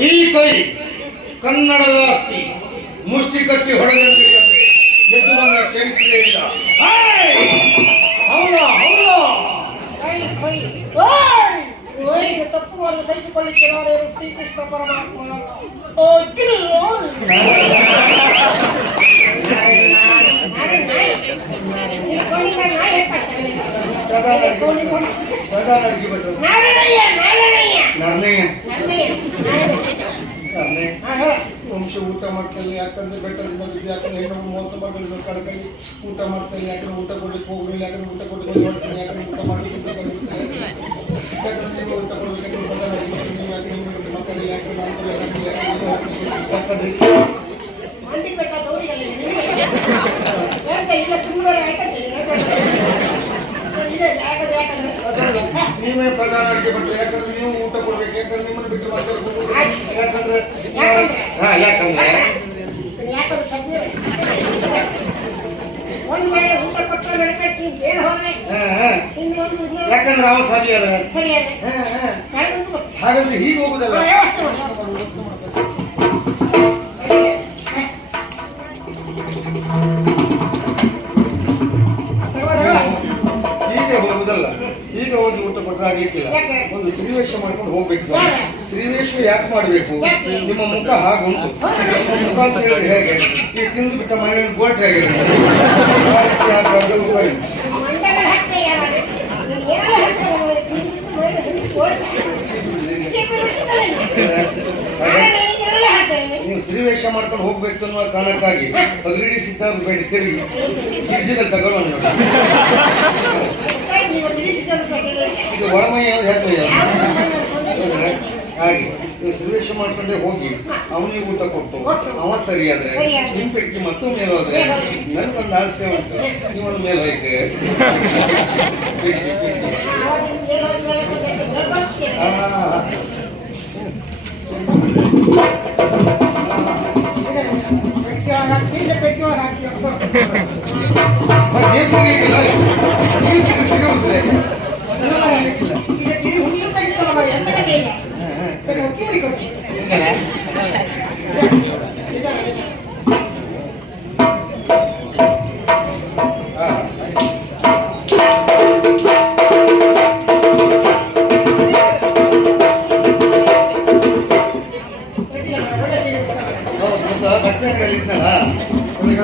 ಈ ಕೈ ಕನ್ನಡದ ಆಸ್ತಿ, ಮುಷ್ಟಿ ಕಟ್ಟಿ ಹೊಡೆದಂತೆ ಎದ್ದು ಬಂದ ಚರಿತ್ರೆ ಇಲ್ಲ. ತಪ್ಪು ಸಹಿಸಿಕೊಳ್ಳಿಕ್ಕಿರೋರು ಶ್ರೀಕೃಷ್ಣ ಪರಮಾತ್ಮ. ವಂಶ ಊಟ ಮಾಡ್ತೇನೆ ಯಾಕಂದ್ರೆ ಬೆಟ್ಟದಿಂದ ಯಾಕಂದ್ರೆ ಹೆಣ್ಣು ಮೋಸ ಮಾಡಿದ್ರು ಕಡಕೈ ಊಟ ಮಾಡ್ತೇನೆ ಯಾಕಂದ್ರೆ ಊಟ ಕೊಡ್ಲಿಕ್ಕೆ ಹೋಗ್ಲಿಲ್ಲ ಯಾಕಂದ್ರೆ ಊಟ ಕೊಟ್ಟು ಮಾಡ್ತೇನೆ ಯಾಕಂದ್ರೆ ಊಟ ಮಾಡ್ಲಿಕ್ಕೆ ಯಾಕಂದ್ರೆ ನೀವು ಊಟ ಕೊಡ್ಲಿಕ್ಕೆ ಮಕ್ಕಳಿಗೆ ಯಾಕಂದ್ರೆ ನೀವೇ ಪ್ರಧಾನ ಅಡಿಗೆ ಬಿಟ್ಟು ಯಾಕಂದ್ರೆ ನೀವು ಊಟ ಕೊಡ್ಬೇಕು ಯಾಕಂದ್ರೆ ನಿಮ್ಮನ್ನು ಬಿಟ್ಟು ಯಾಕಂದ್ರೆ ಯಾಕಂದ್ರೆ ಅವ ಸರಿಯಲ್ಲ ಹಾಗಂದ್ರೆ ಹೀಗೆ ಹೋಗುದಲ್ಲ. ಹೀಗೆ ಹೋಗುದಲ್ಲ, ಈಗ ಹೋಗಿ ಊಟ ಕೊಟ್ಟರೆ ಆಗ್ಲಿಕ್ಕಿಲ್ಲ. ಒಂದು ಸ್ತ್ರೀವೇಷ ಮಾಡ್ಕೊಂಡು ಹೋಗ್ಬೇಕು. ಸ್ತ್ರೀವೇಷ ಯಾಕೆ ಮಾಡ್ಬೇಕು? ನಿಮ್ಮ ಮುಖ ಹಾಗುಂಟು. ಮುಖ ಅಂತ ಹೇಳಿದ್ರೆ ಹೇಗೆ ಈ ತಿಂದು ಬಿಟ್ಟ ಮನೆಯಲ್ಲಿ ಗೋಟ್ ಹೇಗಿದೆ ನೀವು ಸ್ತ್ರೀವೇಷ ಮಾಡ್ಕೊಂಡು ಹೋಗ್ಬೇಕು ಅನ್ನುವ ಕಾರಣಕ್ಕಾಗಿ ಪಗಡಿ ಸಿದ್ಧ ಬೇಡಿಸ್ತೀರಿ ಗಿರ್ಜಿದಲ್ಲಿ ತಗೊಂಡು ಬಂದು ನೋಡಿ. ಇದು ಹೊರಮೈ ಹೆಣ್ಮೈ ಹಾಗೆ ನೀವು ಸ್ತ್ರೀವೇಷ ಮಾಡ್ಕೊಂಡೇ ಹೋಗಿ ಅವನಿಗೆ ಊಟ ಕೊಟ್ಟು ಅವ ಸರಿಯಾದ್ರೆ ನಿಮ್ ಪೆಟ್ಟಿಗೆ ಮತ್ತೊಂದು ಮೇಲೆ ಹೋದ್ರೆ ನನ್ಗೊಂದು ಆಸೆ ಉಂಟು, ನೀವೊಂದು ಮೇಲೆ ಹೋಯ್ತು.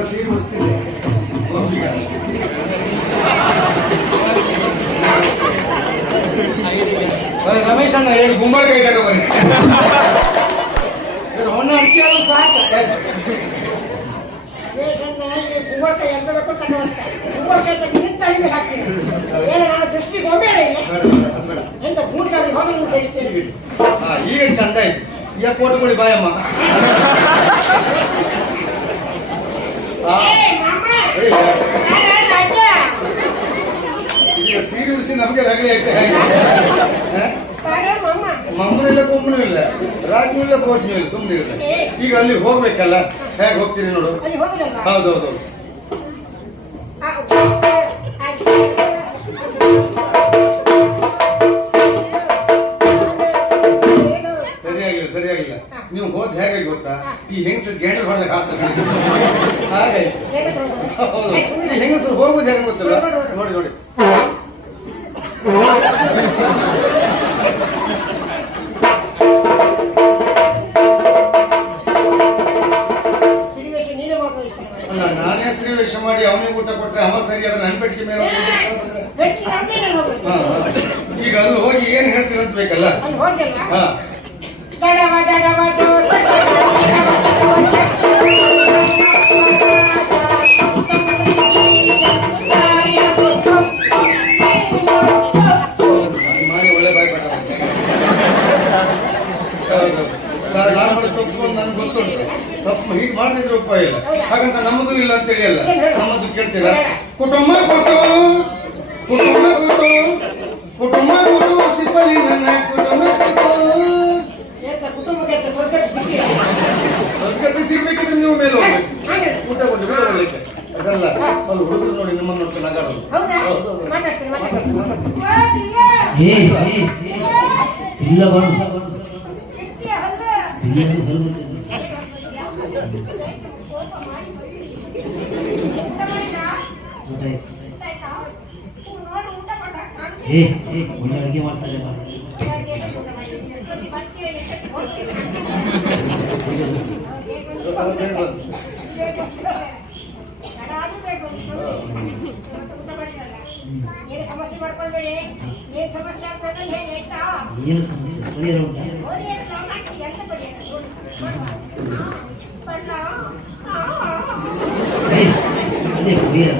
ಸೀರೆ ಉಡ್ತಿದ್ದೆ ರಮೇಶ್ ಅಣ್ಣ ಹೇಳಿ ಗುಂಬಳಕಾಯಿ ತಗೋ ಬನ್ನಿ. ಹೊನ್ನ ಅಡಿಕೆ ಸಾಕು. ಗುಂಬಳಕಾಯಿ ಎಂತ ಬೇಕು ತಗೊಂಡ್ತಾರೆ. ಗುಂಬಳಕಾಯಿ ನಿಂತ ಹಿಂದೆ ಹಾಕ್ತೀನಿ. ಏನು ನಾನು ದೃಷ್ಟಿ ಗೊಂಬೆ ಎಂತ ಗೂಡ್ತಾರೆ ಹೋಗಿ ತೆಗಿತೇನೆ. ಈಗ ಚಂದ ಆಯ್ತು. ಈಗ ಕೋಟುಗಳು ಬಾಯಮ್ಮ. ಈಗ ಸೀರೆ ಉಸಿ ನಮ್ಗೆ ರಗಳೆ ಐತೆ. ಮಮ್ಮನೂ ಇಲ್ಲ ಕೊಮ್ಮನೂ ಇಲ್ಲ, ರಾಜ್ನೂ ಇಲ್ಲ ಕೋಟ್ನೂ ಇಲ್ಲ, ಸುಮ್ಮನೆ ಇಲ್ಲ. ಈಗ ಅಲ್ಲಿ ಹೋಗ್ಬೇಕಲ್ಲ, ಹೇಗೆ ಹೋಗ್ತೀರಿ ನೋಡು. ಹೌದೌದು ಸರಿಯಾಗಿಲ್ಲ. ನೀವು ಹೋದ್ ಹೇಗೆ ಗೊತ್ತಾ, ಈ ಹೆಂಗಸರು ಗೇಣರ್ ಹೊಡೆದಾಗ ಹಾಕ್ತಾರೆ ಹಾಗೆ. ಹೌದು, ಈ ಹೆಂಗಸರು ಹೋಗುದು ಹೇಗೆ ಗೊತ್ತಲ್ಲ, ನೋಡಿ ನೋಡಿ. ಅಲ್ಲ, ನಾನೇ ಸ್ತ್ರೀವೇಷ ಮಾಡಿ ಅವನಿಗೆ ಊಟ ಕೊಟ್ರೆ ಅವ ಸರಿಯಾದ ನನ್ನ ಪೆಟ್ಟಿಗೆ ಮೇಲೆ ಈಗ ಅಲ್ಲಿ ಹೋಗಿ ಏನ್ ಹೇಳ್ತೀರ ಅಂತ ಬೇಕಲ್ಲ. ಹಾ ಮಾಡಿ ಒಳ್ಳೆ ಬಾಯ್ ಪಟ್ಟ ಸರ್, ನಾನು ಮಾಡಿ ತಪ್ಪು ನನ್ಗೆ ಗೊತ್ತುಂಟು. ತಪ್ಪು ಹೀಗೆ ಮಾಡದಿದ್ರೆ ಉಪಾಯ ಇಲ್ಲ. ಹಾಗಂತ ನಮ್ಮದು ಇಲ್ಲ ಅಂತೇಳಿ ಅಲ್ಲ, ನಮ್ಮದು ಕೇಳ್ತೀರಾ? ಕುಟುಂಬ ಕೊಟ್ಟು ಕುಟುಂಬ ಕೊಟ್ಟು ಕುಟುಂಬ ಕೊಟ್ಟು ಸಿಪ್ಪಲಿ ನನ್ನ ಕುಟುಂಬ ಕೊಟ್ಟು ಸ್ವರ್ಗಕ್ಕೆ ಸಿಗ್ಬೇಕಿದ್ರೆ ನೀವು ಮೇಲೆ ಹೋಗ್ಬೇಕು. ಊಟ ಕೊಟ್ಟು ಬೇಡ ಹೋಗ್ಲಿಕ್ಕೆ ಅದಲ್ಲ. ಅಲ್ಲಿ ಹುಡುಗರು ನೋಡಿ ನಿಮ್ಮನ್ನು ನೋಡ್ಕೊಂಡು ನಗಾಡೋದು. ಇಲ್ಲ ಒಳ್ಳೆ ಅಡುಗೆ ಮಾಡ್ತಾರೆ ಸಮಸ್ಯೆ ಮಾಡ್ಕೊಳ್ಬೇಡಿ. ಏನ್ ಸಮಸ್ಯೆ ಆಗ್ತದೆ ಹೇಳಿ ಆಯ್ತಾ? ಏನು ಸಮಸ್ಯೆ ಪರಿಹಾರ ಉಂಟಾ? ಅದೇ ಪರಿಹಾರ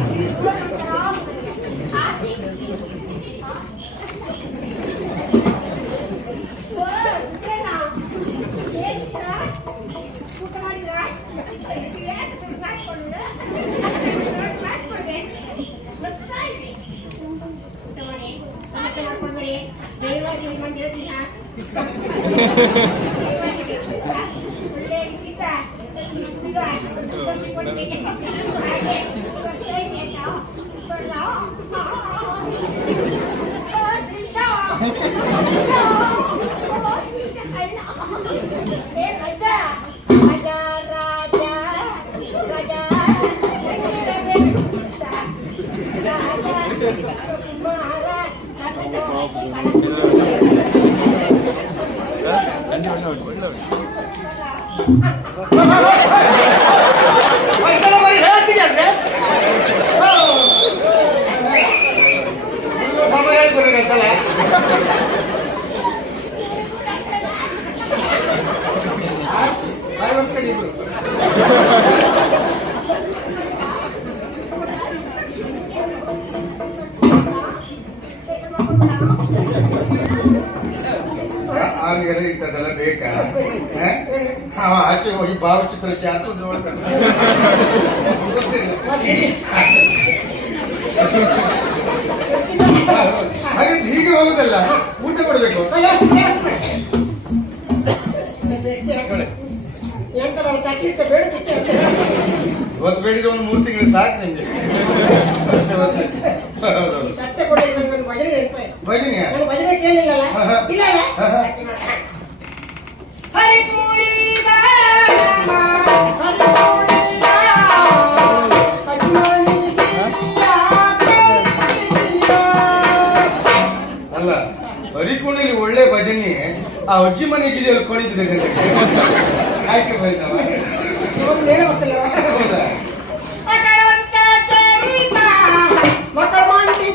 ಇಂಥದ್ದೆಲ್ಲ ಬೇಕಾ? ಆಚೆ ಹೋಗಿ ಭಾವಚಿತ್ರ ಚಾತು ನೋಡ್ತಾರೆ. ಹಾಗೆ ಹೀಗೆ ಹೋಗುದಲ್ಲ, ಊಟ ಕೊಡ್ಬೇಕು. ಇವತ್ತು ಬೇಡಿದ್ರೆ ಒಂದು 3 ತಿಂಗಳು ಸಾಕು ನಿಮ್ಗೆ. ಭಜನೆ ಕೇಳಿಲ್ಲ. ಅಲ್ಲ, ಹರಿಕುಣಿಲಿ ಒಳ್ಳೆ ಭಜನೆ ಆ ಅಜ್ಜಿ ಮನೆಗಿದೆ ಕೊಣಿತಿದೆ ಆಯ್ಕೆ ಬೈದವ ಮಕ್ಕಳು ಮಾಡಿ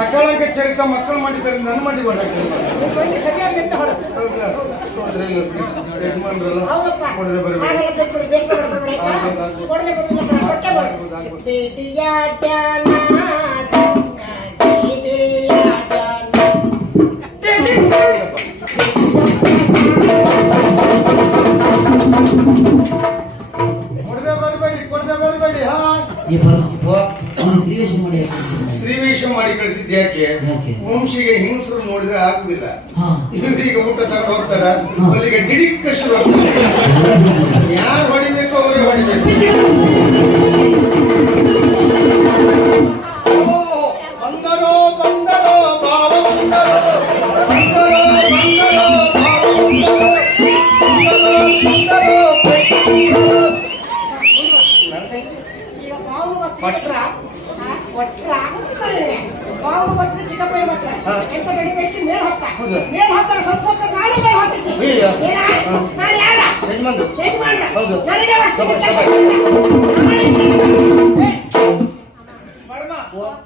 ಅಕ್ಕಳಂಗೆ ಚರಿತ ಮಕ್ಕಳು ಮಾಡಿದ್ದಾರೆ, ನನ್ನ ಮಾಡಿ ಬರಬೇಡಿ. ಶ್ರೀವೇಶ ಮಾಡಿ ಕಳಿಸಿದ್ ಯಾಕೆ? ವಂಶಿಗೆ ಹಿಂಸರು ನೋಡಿದ್ರೆ ಆಗುದಿಲ್ಲ. ಇವರೀಗ ಊಟ ತಗೊಂಡು ಹೋಗ್ತಾರ, ಅಲ್ಲಿಗೆ ಡಿಡಿಕ್ಕ ಶುರು ಆಗ್ತದೆ. ಯಾರು ಹೊಡಿಬೇಕು ಅವರೇ ಹೊಡಿಬೇಕು. ಬಂದರೋ ಬಂದರೋ ಭಾವ ಬಂದರೋ, ಬಂದರೋ ಬಂದರೋ ಭಾವ ಬಂದರೋ, ಬಾವು ಬತ್ರ ಚಿಕ್ಕಪ್ಪ ಮಾತ್ರ ಎಂತ ಗಡಿ ಬೆಚ್ಚಿ ಮೇಲ್ ಹೋಗ್ತಾರೆ ಸ್ವಲ್ಪ ಹೊತ್ತು ನಾಳೆ ಮೇಲೆ ಹೋಗ್ತಿದ್ದೆ ನಾನು ಯಾರ ನನಗೆ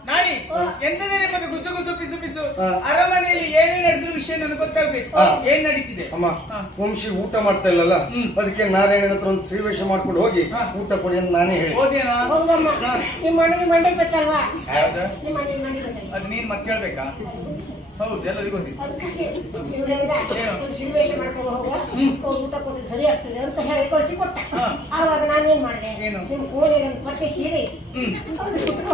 ನಾಡಿ ಎಂತದೇ ನಿಮ್ಮದು ಗುಸು ಗುಸು ಪಿಸು ಪಿಸು ಅರಮನೆಯಲ್ಲಿ ಏನೇನು ನಡೆದ್ರು ವಿಷಯ ನನಗೆ ಗೊತ್ತಾಗ್ಬೇಕು. ಏನ್ ನಡೀತಿದೆ? ಅಮ್ಮ, ವಂಶಿ ಊಟ ಮಾಡ್ತಾ ಇಲ್ಲಲ್ಲ, ಅದಕ್ಕೆ ನಾರಾಯಣನ ಹತ್ರ ಒಂದು ಶ್ರೀವೇಶ ಮಾಡ್ಕೊಂಡು ಹೋಗಿ ಊಟ ಕೊಡಿ ಅಂತ ನಾನೇ ಹೇಳಿ. ಹೋದೇನಾ? ನಿಮ್ಮ ಅಣ್ಣಗೆ ಮಂಡೆ ಬೇಕಲ್ವಾ? ಅದು ನೀನ್ ಮತ್ತೆ ಹೇಳ್ಬೇಕಾ? ಹೌದು, ಎಲ್ಲರಿಗೂ ಶ್ರೀವೇಶ ಮಾಡ್ಕೊಂಡು ಹೋಗುವ ಊಟ ಕೊಟ್ಟು ಸರಿ ಆಗ್ತದೆ ಅಂತ ಹೇಳಿ ಕಳಿಸಿ ಕೊಟ್ಟ. ಆವಾಗ ನಾನೇನ್ ಮಾಡಿದೆ, ನಿಮ್ ಕೋಳಿ ಮತ್ತೆ ಸೀರೆ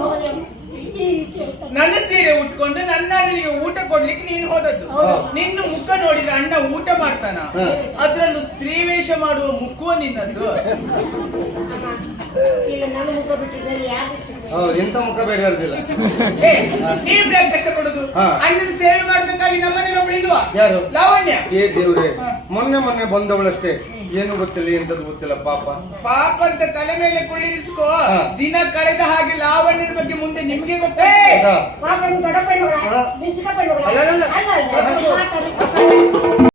ಹೋದೆ ಈ ರೀತಿ ನನ್ನ ಸೀರೆ ಉಟ್ಕೊಂಡು ನನ್ನ ಅಣ್ಣನಿಗೆ ಊಟ ಕೊಡ್ಲಿಕ್ಕೆ ನೀನು ಹೋದದ್ದು. ನಿನ್ನ ಮುಖ ನೋಡಿದ್ರೆ ಅಣ್ಣ ಊಟ ಮಾಡ್ತಾನ? ಅದ್ರಲ್ಲೂ ಸ್ತ್ರೀ ವೇಷ ಮಾಡುವ ಮುಖವ ನಿನ್ನದ್ದು. ಇಲ್ಲ ನನ್ನ ಮುಖ ಬಿಟ್ಟು ಬೇರೆ ಯಾರು ಸಿಗ್ತಾರೆ? ಹೌದು, ಇಂಥ ಮುಖ ಬೇರೆ ಇರೋದಿಲ್ಲ. ಏ, ನೀವ್ ಬ್ರೇಕ್ ಕಷ್ಟಪಡುದು ಹಾ. ಅಣ್ಣನ ಸೇವೆ ಮಾಡೋದಕ್ಕಾಗಿ ನಮ್ಮನೇಲಿ ಒಬ್ಳು ಇಲ್ವಾ? ಯಾರು? ಲಾವಣ್ಯ. ಏ ದೇವ್ರೆ, ಮೊನ್ನೆ ಬಂದವಳಷ್ಟೇ, ಏನು ಗೊತ್ತಿಲ್ಲ ಎಂತದ್ದು ಗೊತ್ತಿಲ್ಲ ಪಾಪ. ಪಾಪ ಅಂತ ತಲೆ ಮೇಲೆ ಕುಳ್ಳಿರಿಸ್ಕೋ. ಹಾ. ದಿನ ಕಳೆದ ಹಾಗೆ ಲಾವಣ್ಯನ ಬಗ್ಗೆ ಮುಂದೆ ನಿಮ್ಗೆ ಗೊತ್ತೇ. ಹೌದಾ? ಪಾಪ ನಿಮ್ ದೊಡ್ಡಪ್ಪ ನೋಡ ಹಾ. ನಿನ್ ಚಿಕ್ಕಪ್ಪ ನೋಡ ಅಲ್ಲ, ಅಲ್ಲ, ಅಲ್ಲ. ಅಲ್ಲ ಮಾತಾಡಿ